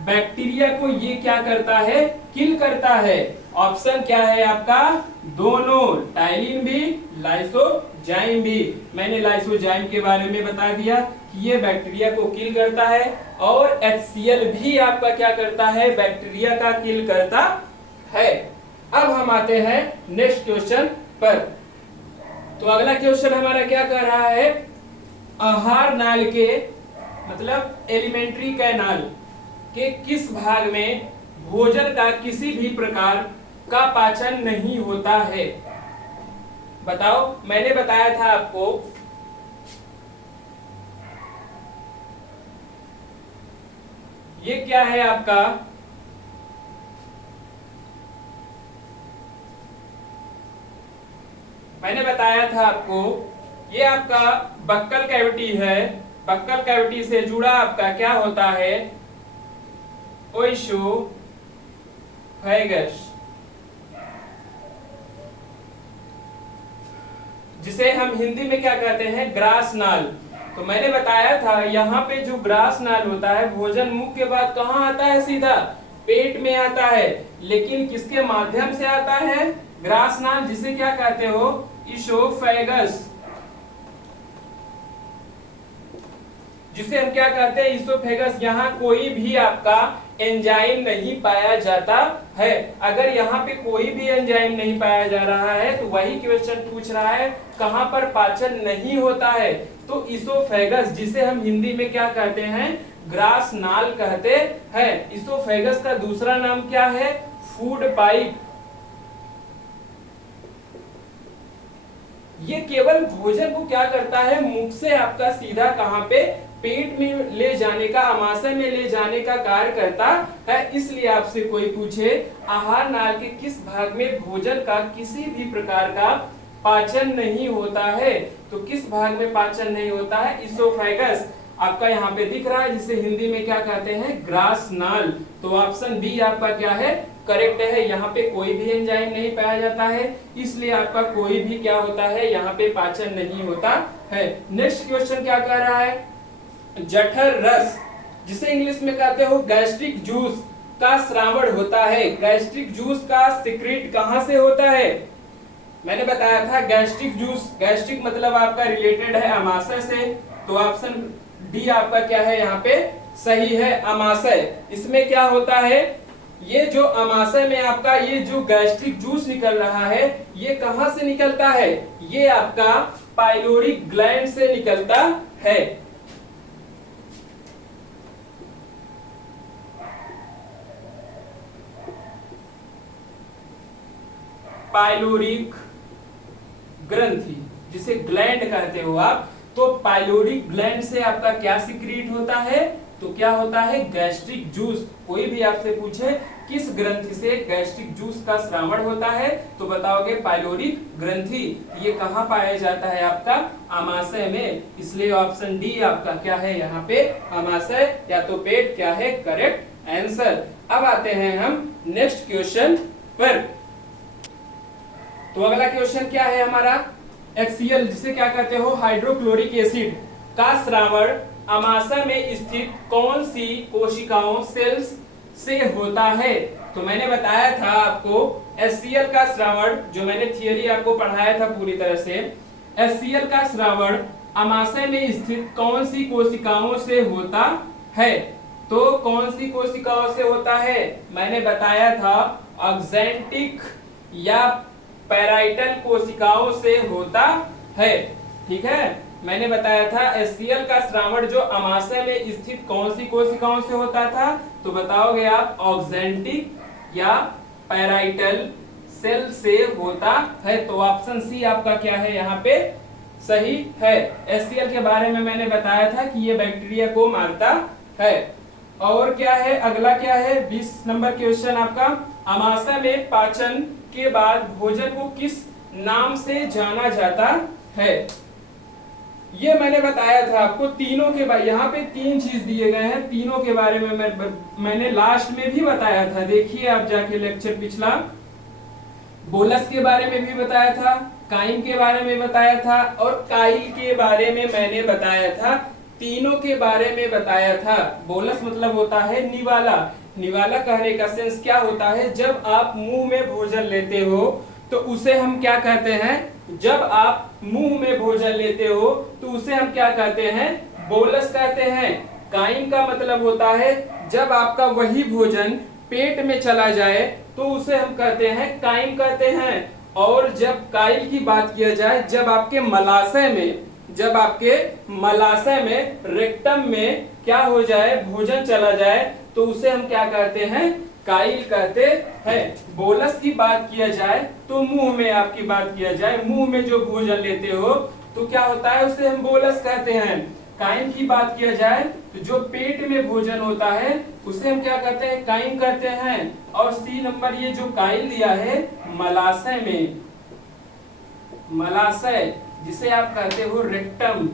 बैक्टीरिया को ये क्या करता है, किल करता है। ऑप्शन क्या है आपका, दोनों, टाइलिन भी लाइसोजाइम भी। मैंने लाइसोजाइम के बारे में बता दिया कि ये बैक्टीरिया को किल करता है, और HCl भी आपका क्या करता है, बैक्टीरिया का किल करता है। अब हम आते हैं नेक्स्ट क्वेश्चन पर। तो अगला क्वेश्चन हमारा क्या कर रहा है, आहार नाल के मतलब एलिमेंट्री कैनाल के किस भाग में भोजन का किसी भी प्रकार का पाचन नहीं होता है। बताओ, मैंने बताया था आपको ये क्या है आपका, मैंने बताया था आपको ये आपका बक्कल कैविटी है। बक्कल कैविटी से जुड़ा आपका क्या होता है, ओइसोफेगस, जिसे हम हिंदी में क्या कहते हैं, ग्रास नाल। तो मैंने बताया था यहाँ पे जो ग्रास नाल होता है, भोजन मुख के बाद कहाँ आता है, सीधा पेट में आता है। लेकिन किसके माध्यम से आता है, ग्रास नाल, जिसे क्या कहते हो, इसोफेगस, जिसे हम क्या कहते हैं, इसोफेगस। यहाँ कोई भी आपका एंजाइम नहीं पाया जाता है। अगर यहाँ पे कोई भी एंजाइम नहीं पाया जा रहा है, तो वही क्वेश्चन पूछ रहा है कहाँ पर पाचन नहीं होता है, तो इसोफेगस, जिसे हम हिंदी में क्या कहते हैं, ग्रास नाल कहते हैं। इसोफेगस का दूसरा नाम क्या है, फूड पाइप। ये केवल भोजन को क्या करता है, मुख से आपका सीधा कहां पे, पेट में ले जाने का, आमाशय में ले जाने का कार्य करता है। इसलिए आपसे कोई पूछे आहार नाल के किस भाग में भोजन का किसी भी प्रकार का पाचन नहीं होता है, तो किस भाग में पाचन नहीं होता है, इसोफेगस आपका यहाँ पे दिख रहा है, जिसे हिंदी में क्या कहते हैं, ग्रास नाल। तो ऑप्शन बी आपका क्या है, करेक्ट है। यहाँ पे कोई भी एंजाइम नहीं पाया जाता है, इसलिए आपका कोई भी क्या होता है, यहाँ पे पाचन नहीं होता है। नेक्स्ट क्वेश्चन क्या कह रहा है, जठर रस, जिसे इंग्लिश में कहते हो गैस्ट्रिक जूस का श्रावण होता है। गैस्ट्रिक जूस का सिक्रीट कहां से होता है, मैंने बताया था गैस्ट्रिक जूस, गैस्ट्रिक मतलब आपका रिलेटेड है आमाशय से, तो ऑप्शन डी आपका क्या है, यहाँ पे सही है, आमाशय। इसमें क्या होता है, ये जो आमाशय में आपका ये जो गैस्ट्रिक जूस निकल रहा है, ये कहां से निकलता है, ये आपका पाइलोरी ग्लैंड से निकलता है। पाइलोरिक ग्रंथि जिसे ग्लैंड कहते हो आप, तो पाइलोरिक ग्लैंड से आपका क्या सिक्रीट होता है, तो क्या होता है, गैस्ट्रिक जूस। कोई भी आपसे पूछे किस ग्रंथि से गैस्ट्रिक जूस का स्रावण होता है, तो बताओगे पाइलोरिक ग्रंथि। ये कहाँ पाया जाता है, आपका आमाशय में, इसलिए ऑप्शन डी आपका क्या है यहाँ पे, आमाशय या तो पेट क्या है करेक्ट आंसर। अब आते हैं हम नेक्स्ट क्वेश्चन पर। तो अगला क्वेश्चन क्या है हमारा, HCl जिसे क्या कहते हो हाइड्रोक्लोरिक एसिड का स्रावण आमाशय में स्थित कौन सी कोशिकाओं सेल्स से होता है। तो मैंने बताया था आपको HCl का स्रावण, जो मैंने थियरी आपको पढ़ाया था पूरी तरह से, HCl का स्रावण आमाशय में स्थित कौन सी कोशिकाओं से होता है। तो कौन सी कोशिकाओं से होता है, मैंने बताया था ऑक्जेंटिक या पैराइटल कोशिकाओं से होता है। ठीक है, मैंने बताया था HCl का स्रावण जो आमाशय में स्थित कौन सी कोशिकाओं से होता था, तो बताओगे आप ऑक्जेंटिक या पैराइटल सेल से होता है। तो ऑप्शन सी आपका क्या है यहाँ पे सही है। HCl के बारे में मैंने बताया था कि ये बैक्टीरिया को मारता है। और क्या है अगला, क्या है 20 नंबर क्वेश्चन आपका, आमाशय में पाचन के बाद भोजन को किस नाम से जाना जाता है। ये मैंने बताया था आपको तीनों के बारे, यहाँ पे 3 चीज दिए गए हैं, तीनों के बारे में मैंने लास्ट में भी बताया था। देखिए आप जाके लेक्चर पिछला, बोलस के बारे में भी बताया था, काइम के बारे में बताया था और काइल के बारे में मैंने बताया था। तीनों के बारे में बताया था। बोलस मतलब होता है निवाला। निवाला कहने का सेंस क्या होता है, जब आप मुंह में भोजन लेते हो तो उसे हम क्या कहते हैं, जब आप मुंह में भोजन लेते हो तो उसे हम क्या कहते हैं, बोलस कहते हैं। काइम का मतलब होता है जब आपका वही भोजन पेट में चला जाए तो उसे हम कहते हैं काइम कहते हैं। और जब काइल की बात किया जाए, जब आपके मलाशय में, जब आपके मलाशय में रेक्टम में क्या हो जाए, भोजन चला जाए तो उसे हम क्या कहते हैं, काइल कहते हैं। बोलस की बात किया जाए तो मुंह में आपकी बात किया जाए, मुंह में जो भोजन लेते हो तो क्या होता है, उसे हम बोलस कहते हैं। काइम की बात किया जाए तो जो पेट में भोजन होता है उसे हम क्या कहते हैं, काइम कहते हैं। और सी नंबर ये जो काइल दिया है मलाशय में, मलाशय जिसे आप कहते हो रेक्टम,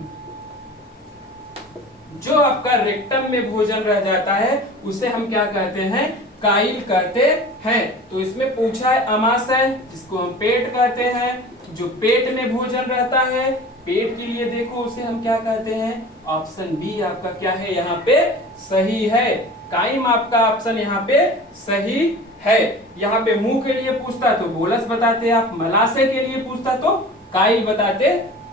जो आपका रेक्टम में भोजन रह जाता है उसे हम क्या कहते हैं, काइल कहते हैं। तो इसमें पूछा है आमाशय जिसको हम पेट कहते हैं, जो पेट में भोजन रहता है, पेट के लिए देखो उसे हम क्या कहते हैं, ऑप्शन बी आपका क्या है यहाँ पे सही है। काइम आपका ऑप्शन यहाँ पे सही है। यहाँ पे मुंह के लिए पूछता तो बोलस बताते आप, मलाशय के लिए पूछता तो काइल बताते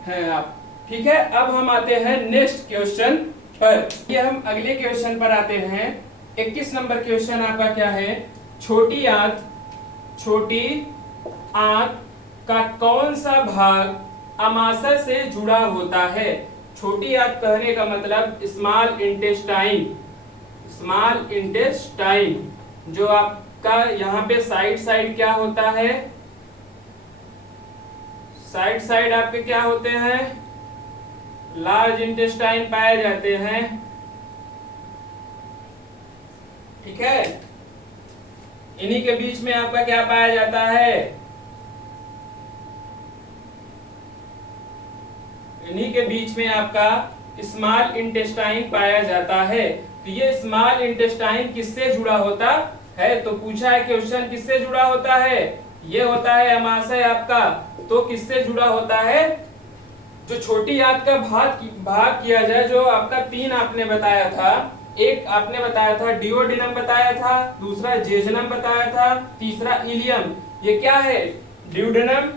हैं आप। ठीक है, अब हम आते हैं नेक्स्ट क्वेश्चन पर। ये हम अगले क्वेश्चन पर आते हैं। 21 नंबर क्वेश्चन आपका क्या है, छोटी आंत, छोटी आंत का कौन सा भाग आमाशय से जुड़ा होता है। छोटी आंत कहने का मतलब स्मॉल इंटेस्टाइन, स्मॉल इंटेस्टाइन जो आपका यहाँ पे साइड साइड क्या होता है, साइड साइड आपके क्या होते हैं, लार्ज इंटेस्टाइन पाए जाते हैं। ठीक है, इन्हीं के बीच में आपका क्या पाया जाता है, इन्हीं के बीच में आपका स्मॉल इंटेस्टाइन पाया जाता है। तो ये स्मॉल इंटेस्टाइन किससे जुड़ा होता है, तो पूछा है क्वेश्चन किससे जुड़ा होता है, ये होता है आमाशय आपका। तो किससे जुड़ा होता है, जो छोटी आंत का भाग किया जाए, जो आपका 3 आपने बताया था, एक आपने बताया था डिओडिनम बताया था, दूसरा जेजनम बताया था, तीसरा इलियम। ये क्या है, डिओडिनम,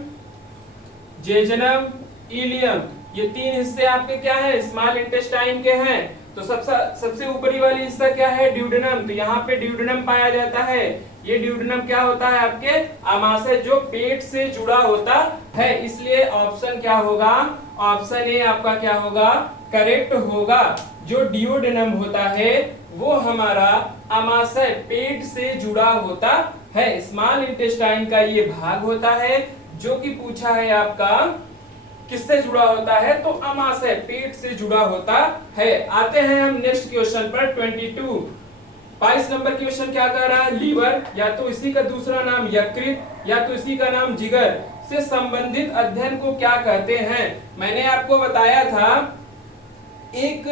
जेजनम, इलियम, ये 3 हिस्से आपके क्या है, स्मॉल इंटेस्टाइन के हैं। तो सबसे ऊपरी वाली हिस्सा क्या है, डिओडिनम। तो यहाँ पे डिओडिनम पाया जाता है। ये डिओडिनम क्या होता है, आपके आमाशय जो पेट से जुड़ा होता है, इसलिए ऑप्शन क्या होगा, ऑप्शन ए आपका क्या होगा करेक्ट होगा। जो डिओडिनम होता है वो हमारा आमाशय पेट से जुड़ा होता है, स्मॉल इंटेस्टाइन का ये भाग होता है, जो कि पूछा है आपका किससे जुड़ा होता है, तो अमाशय पेट से जुड़ा होता है। आते हैं हम नेक्स्ट क्वेश्चन पर 22 22 नंबर क्वेश्चन क्या कह रहा है, लीवर या तो इसी का दूसरा नाम यकृत या तो इसी का नाम जिगर से संबंधित अध्ययन को क्या कहते हैं। मैंने आपको बताया था, एक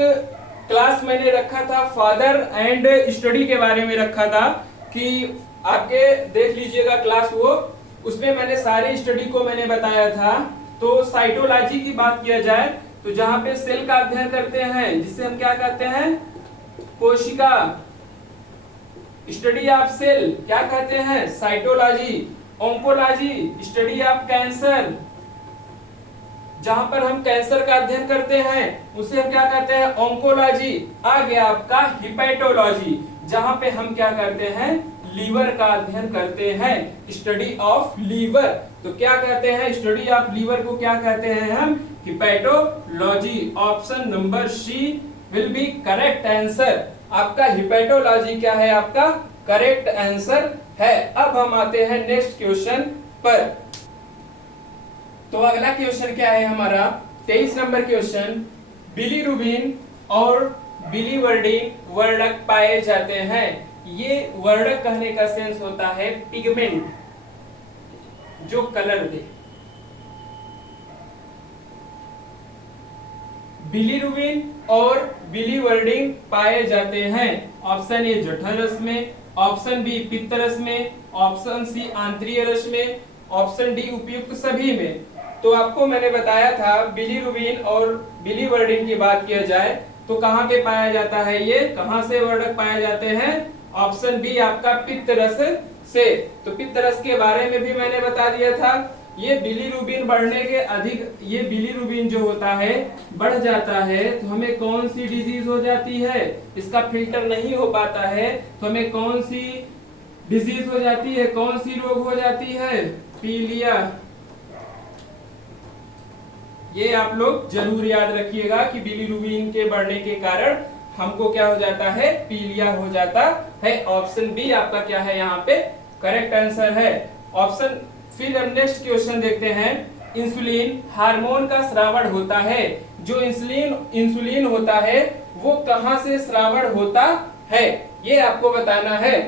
क्लास मैंने रखा था फादर एंड स्टडी के बारे में रखा था, कि आपके देख लीजिएगा क्लास वो, उसमें मैंने सारे स्टडी को मैंने बताया था। तो साइटोलॉजी की बात किया जाए तो जहां पे सेल का अध्ययन करते हैं जिसे हम क्या कहते हैं, कोशिका, स्टडी ऑफ सेल क्या कहते हैं, cytology. Oncology study of cancer, जहां पर हम कैंसर का अध्ययन करते हैं उसे हम क्या कहते हैं, ऑन्कोलॉजी। आ गया आपका हिपैटोलॉजी, जहां पे हम क्या करते हैं, लीवर का अध्ययन करते हैं, स्टडी ऑफ लीवर। तो क्या कहते हैं, स्टडी ऑफ लीवर को क्या कहते हैं हम, hepatology. Option number C will be correct answer. आपका हिपैटोलॉजी क्या है, आपका करेक्ट आंसर है। अब हम आते हैं नेक्स्ट क्वेश्चन पर। तो अगला क्वेश्चन क्या है हमारा, 23 नंबर क्वेश्चन, बिलीरुबिन और बिलीवर्डिन वर्णक पाए जाते हैं। ये वर्णक कहने का सेंस होता है पिगमेंट, जो कलर दे। बिलीरुबिन और बिलीवर्डिन पाए जाते हैं। ऑप्शन ए जठर रस में, ऑप्शन बी पित्त रस में, ऑप्शन सी आंतरीय रस में, ऑप्शन डी उपयुक्त सभी में। तो आपको मैंने बताया था बिलीरुबिन और बिलीवर्डिन की बात किया जाए तो कहां पे पाया जाता है, ये कहां से वर्णक पाए जाते हैं, ऑप्शन बी आपका पित्त रस से। तो पित्त रस के बारे में भी मैंने बता दिया था। ये बिलीरुबिन बढ़ने के अधिक, ये बिलीरुबिन जो होता है बढ़ जाता है तो हमें कौन सी डिजीज हो जाती है, इसका फिल्टर नहीं हो पाता है तो हमें कौन सी डिजीज हो जाती है, कौन सी रोग हो जाती है, पीलिया। ये आप लोग जरूर याद रखिएगा कि बिलीरुबिन के बढ़ने के कारण हमको क्या हो जाता है, पीलिया हो जाता है। ऑप्शन बी आपका क्या है यहाँ पे करेक्ट आंसर है। ऑप्शन, फिर हम नेक्स्ट क्वेश्चन देखते हैं। इंसुलिन हार्मोन का स्रावण होता है, जो इंसुलिन होता है वो कहां से स्रावण होता है, ये आपको बताना है।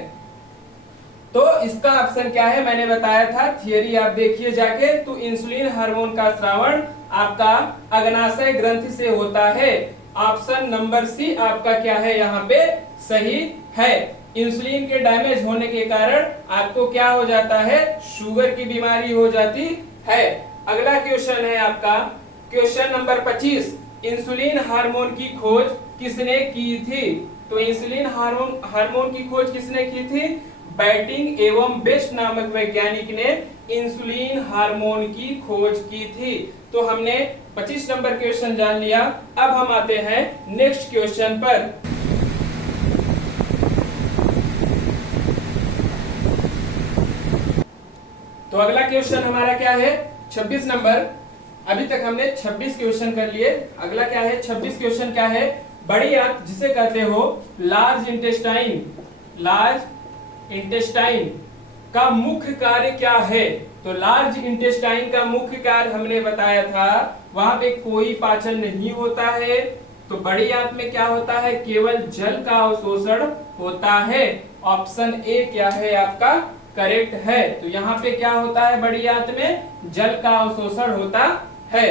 तो इसका ऑप्शन क्या है, मैंने बताया था, थियरी आप देखिए जाके। तो इंसुलिन हार्मोन का स्रावण आपका अग्नाशय ग्रंथि से होता है। ऑप्शन नंबर सी आपका क्या है यहाँ पे सही है। इंसुलिन के डैमेज होने के कारण आपको क्या हो जाता है, शुगर की बीमारी हो जाती है। अगला क्वेश्चन है आपका क्वेश्चन नंबर 25, इंसुलिन हार्मोन की खोज किसने की थी। तो इंसुलिन हार्मोन की खोज किसने की थी, बैटिंग एवं बेस्ट नामक वैज्ञानिक ने इंसुलिन हार्मोन की खोज की थी। तो हमने 25 नंबर क्वेश्चन जान लिया। अब हम आते हैं नेक्स्ट क्वेश्चन पर। तो अगला क्वेश्चन हमारा क्या है, 26 नंबर। अभी तक हमने 26 क्वेश्चन कर लिए। अगला क्या है, 26 क्वेश्चन क्या है, बड़ी आंत जिसे कहते हो लार्ज इंटेस्टाइन, लार्ज इंटेस्टाइन का मुख्य कार्य क्या है। तो लार्ज इंटेस्टाइन का मुख्य कार्य हमने बताया था, वहां पे कोई पाचन नहीं होता है। तो बड़ी आंत में क्या होता है, केवल जल का अवशोषण होता है। ऑप्शन ए क्या है आपका करेक्ट है। तो यहाँ पे क्या होता है, बड़ी आंत में जल का अवशोषण होता है।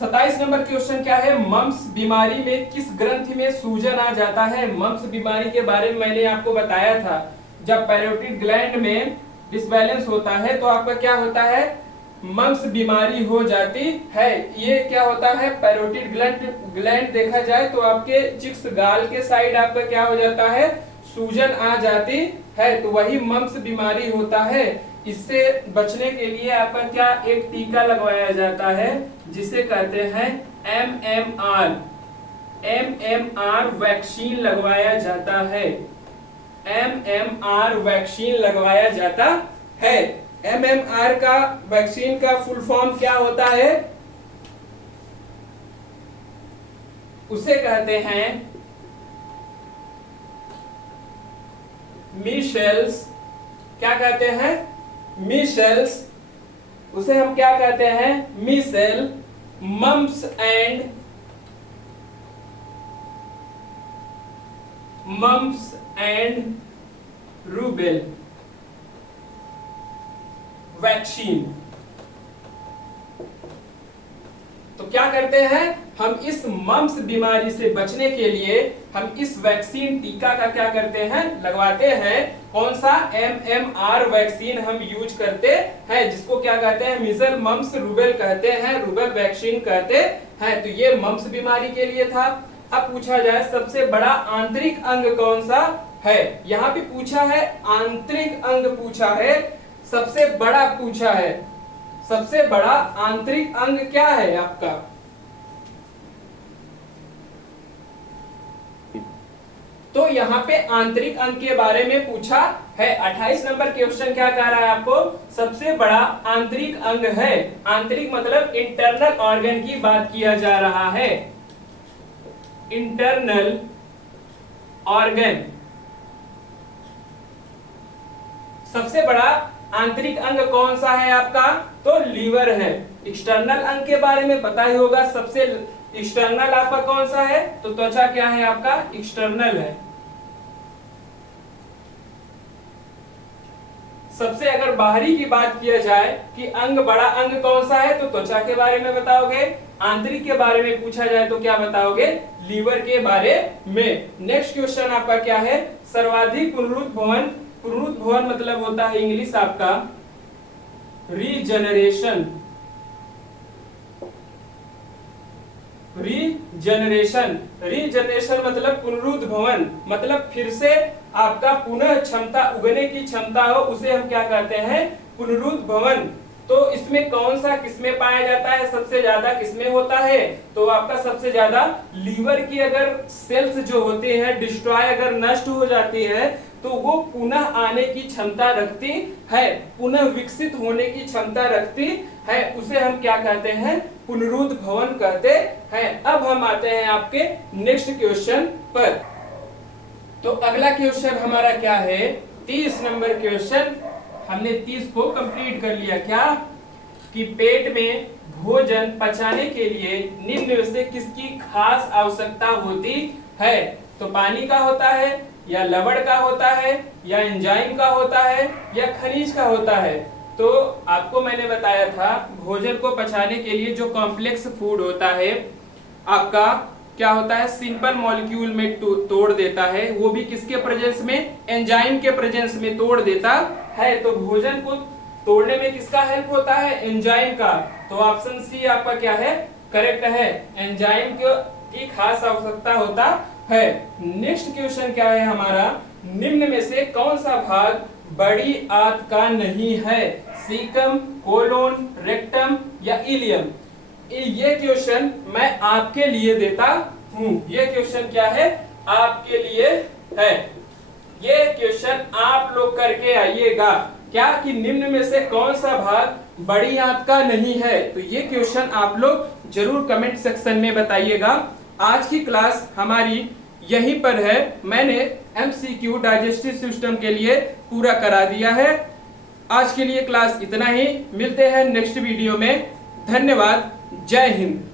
27 नंबर क्वेश्चन क्या है, मम्स बीमारी में किस ग्रंथि में सूजन आ जाता है। मम्स बीमारी के बारे में मैंने आपको बताया था, जब पैरोटिड ग्लैंड में डिसबैलेंस होता है तो आपका क्या होता है, मम्स बीमारी हो जाती है। ये क्या होता है, पैरोटिड ग्लैंड देखा जाए तो आपके चिक्स गाल के साइड आपका क्या हो जाता है, सूजन आ जाती है, तो वही मम्स बीमारी होता है। इससे बचने के लिए आपका क्या एक टीका लगवाया जाता है जिसे कहते हैं एमएमआर वैक्सीन लगवाया जाता है। एमएमआर वैक्सीन लगवाया जाता है। एमएमआर का वैक्सीन का फुल फॉर्म क्या होता है, उसे कहते हैं मीसेल्स। क्या कहते हैं, मीसेल्स। उसे हम क्या कहते हैं, मीसेल मम्स एंड रूबेल वैक्सीन। तो क्या करते हैं हम, इस मम्स बीमारी से बचने के लिए हम इस वैक्सीन टीका का क्या करते हैं, लगवाते हैं। कौन सा? MMR वैक्सीन हम यूज करते हैं, जिसको क्या कहते हैं, मीजल मम्स रूबेल कहते हैं, रूबेल वैक्सीन कहते हैं। तो ये मम्स बीमारी के लिए था। अब पूछा जाए सबसे बड़ा आंतरिक अंग कौन सा है। यहाँ पे पूछा है आंतरिक अंग पूछा है, सबसे बड़ा पूछा है। सबसे बड़ा आंतरिक अंग क्या है आपका? तो यहाँ पे आंतरिक अंग के बारे में पूछा है। 28 नंबर क्वेश्चन क्या कह रहा है आपको? सबसे बड़ा आंतरिक अंग है। आंतरिक मतलब इंटरनल ऑर्गन की बात किया जा रहा है। Internal organ. सबसे बड़ा आंतरिक अंग कौन सा है आपका? तो लीवर है। एक्सटर्नल अंग के बारे में पता ही होगा, सबसे एक्सटर्नल आपका कौन सा है? तो त्वचा क्या है आपका? एक्सटर्नल है। सबसे अगर बाहरी की बात किया जाए कि अंग बड़ा अंग कौन सा है, तो त्वचा के बारे में बताओगे। आंतरिक के बारे में पूछा जाए तो क्या बताओगे? लीवर के बारे में। नेक्स्ट क्वेश्चन आपका क्या है? सर्वाधिक पुनरुत्भवन। पुनरुत्भवन मतलब होता है इंग्लिश आपका रीजनरेशन। रीजनरेशन मतलब पुनरुत्भवन, मतलब फिर से आपका पुनः क्षमता, उगने की क्षमता हो, उसे हम क्या कहते हैं? पुनरुत्भवन। तो इसमें कौन सा किसमें पाया जाता है? सबसे ज्यादा किसमें होता है? तो आपका सबसे ज्यादा लीवर की अगर सेल्स जो होते हैं डिस्ट्रॉय, अगर नष्ट हो जाती है, तो वो पुनः आने की क्षमता रखती है, पुनः विकसित होने की क्षमता रखती है, उसे हम क्या कहते हैं? पुनरुत्भवन कहते हैं। अब हम आते हैं आपके नेक्स्ट क्वेश्चन पर। तो अगला क्वेश्चन हमारा क्या है? 30 नंबर क्वेश्चन। हमने 30 को कंप्लीट कर लिया। क्या? कि पेट में भोजन पचाने के लिए निम्न में से किसकी खास आवश्यकता होती है? तो पानी का होता है, या लवण का होता है, या एंजाइम का होता है, या खनिज का होता है। तो आपको मैंने बताया था भोजन को पचाने के लिए जो कॉम्प्लेक्स फूड होता है आपका क्या होता है? सिंपल मॉलिक्यूल में तोड़ देता है, वो भी किसके प्रेजेंस में? एंजाइम के प्रेजेंस में तोड़ देता है। तो भोजन को तोड़ने में किसका हेल्प होता है? एंजाइम का। तो ऑप्शन सी आपका क्या है? करेक्ट है। एंजाइम की खास आवश्यकता होता है। नेक्स्ट क्वेश्चन क्या है हमारा? निम्न में से कौन सा भाग बड़ी आंत का नहीं है? सीकम, कोलोन, रेक्टम या इलियम? ये क्वेश्चन मैं आपके लिए देता हूं। ये क्वेश्चन क्या है? आपके लिए है। ये क्वेश्चन आप लोग करके आइएगा। क्या? कि निम्न में से कौन सा भाग बड़ी आंत का नहीं है? तो ये क्वेश्चन आप लोग जरूर कमेंट सेक्शन में बताइएगा। आज की क्लास हमारी यहीं पर है। मैंने MCQ डाइजेस्टिव सिस्टम के लिए पूरा करा दिया है। आज के लिए क्लास इतना ही। मिलते हैं नेक्स्ट वीडियो में। धन्यवाद। जय हिंद।